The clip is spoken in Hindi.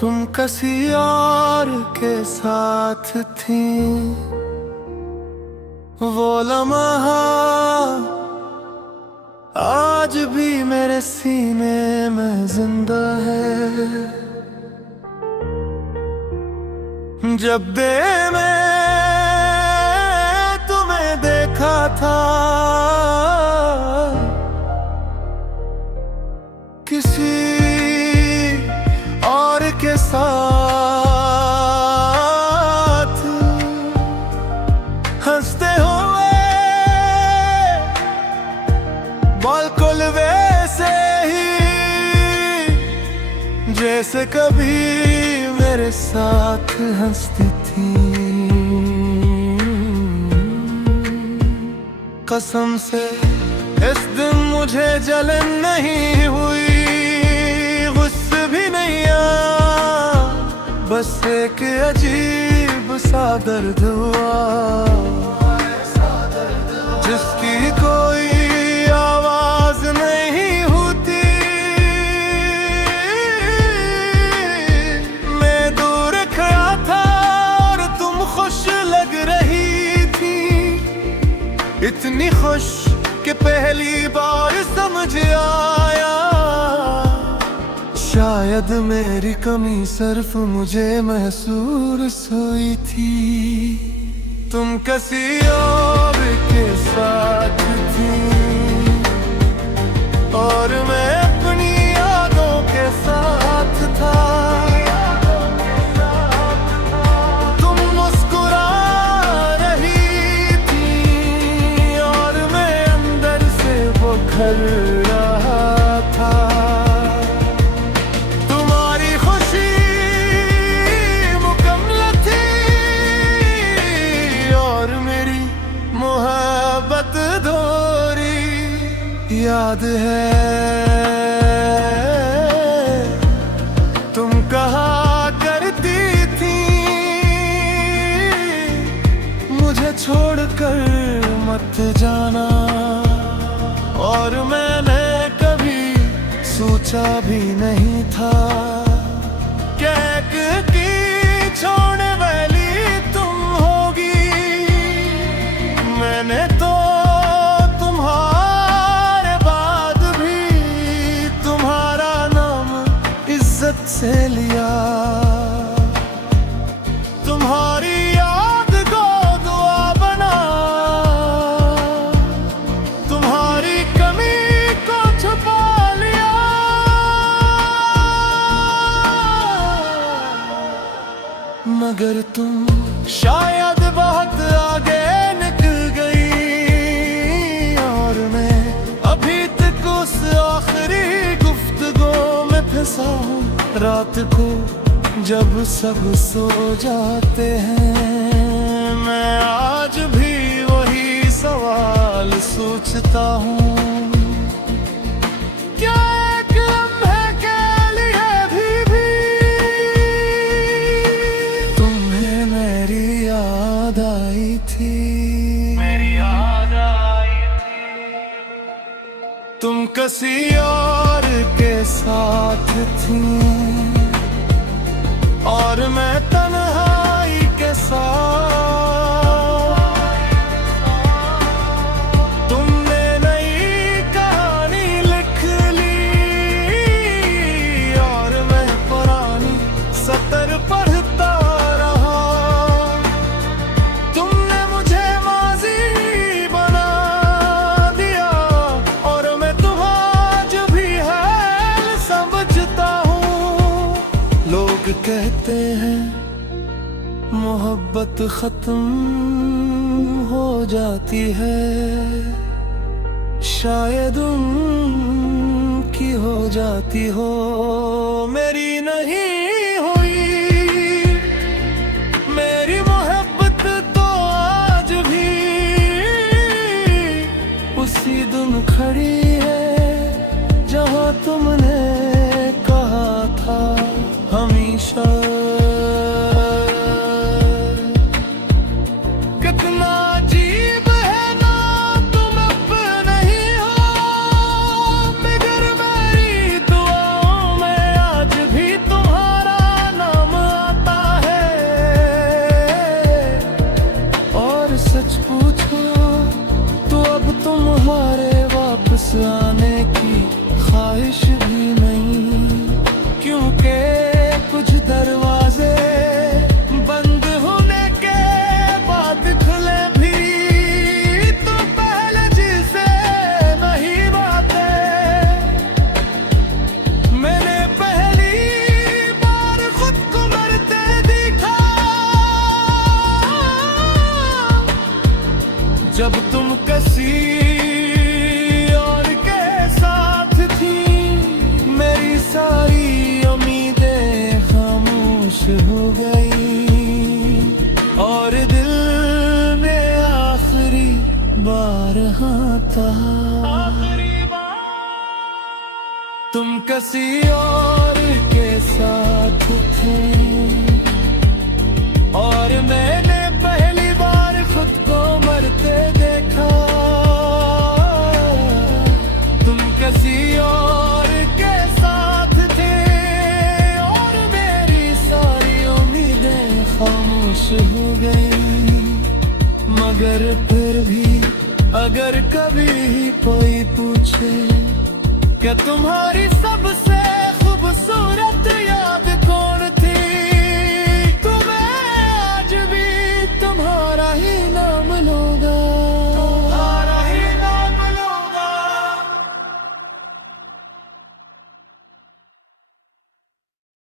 तुम किसी और के साथ थी, वो लम्हा आज भी मेरे सीने में जिंदा है। जब दे मैं तुम्हें देखा था, किसी और के साथ हंसते हुए बिल्कुल वैसे ही जैसे कभी मेरे साथ हंसती थी। कसम से इस दिन मुझे जलन नहीं हुई, गुस्सा भी नहीं आया, बस एक अजीब सा दर्द हुआ जिसकी कोई आवाज नहीं होती। मैं दूर खड़ा था और तुम खुश लग रही थी, इतनी खुश कि पहली बार समझ आया शायद मेरी कमी सिर्फ मुझे महसूस हुई थी। तुम किसी और के साथ थी और मैं अपनी यादों के साथ था। तुम मुस्कुरा रही थी और मैं अंदर से बुखर रहा था। तुम्हारी खुशी मुकम्मल थी और मेरी मोहब्बत अधूरी। याद है तुम कहा करती थी, मुझे छोड़कर मत जाना, और मैंने कभी सोचा भी नहीं था कि छोड़ने वाली तुम होगी। मैंने तो तुम्हारे बाद भी तुम्हारा नाम इज्जत से लिया। तुम्हारी याद को दुआ बना, तुम्हारी कमी को छुपा लिया। मगर तुम शायद बहुत आगे निकल गई और मैं अभी तक उस आखिरी गुफ्तगू में फंसा हूँ। रात को जब सब सो जाते हैं मैं आज भी वही सवाल सोचता हूँ, क्या एक लम्हे के लिए भी तुम्हें मेरी याद आई थी। तुम किसी और के साथ थी और मैं तन्हाई के साथ। तुमने नई कहानी लिख ली और मैं पुरानी सतर पढ़ता रहा। तुमने मुझे माजी बना दिया और मैं तुम्हारा जो भी हाल समझता हूँ। लोग कहते हैं मोहब्बत खत्म हो जाती है, शायद उनकी हो जाती हो, मेरी नहीं हुई। मेरी मोहब्बत तो आज भी उसी दिन खड़ी है जहाँ तुमने कहा था हमेशा। कितना अजीब है ना तुम अब नहीं हो, मगर मेरी दुआओं में आज भी तुम्हारा सच पूछो तो अब तुम्हारे वापस आने की ख्वाहिश भी नहीं, क्योंकि कुछ दरवाजे बंद होने के बाद खुले भी तो पहले जिसे नहीं बातें। मैंने पहली बार खुद को मरते देखा जब तुम किसी और के साथ थी। मेरी सारी उम्मीदें खामोश हो गई और दिल में आखिरी बार हाँ था। तुम किसी और के साथ थे और मैंने पहली बार खुद को मरते देखा। तुम किसी और के साथ थे और मेरी सारी उम्मीदें खामोश हो गई। मगर फिर भी अगर कभी कोई पूछे क्या तुम्हारी सबसे खूबसूरत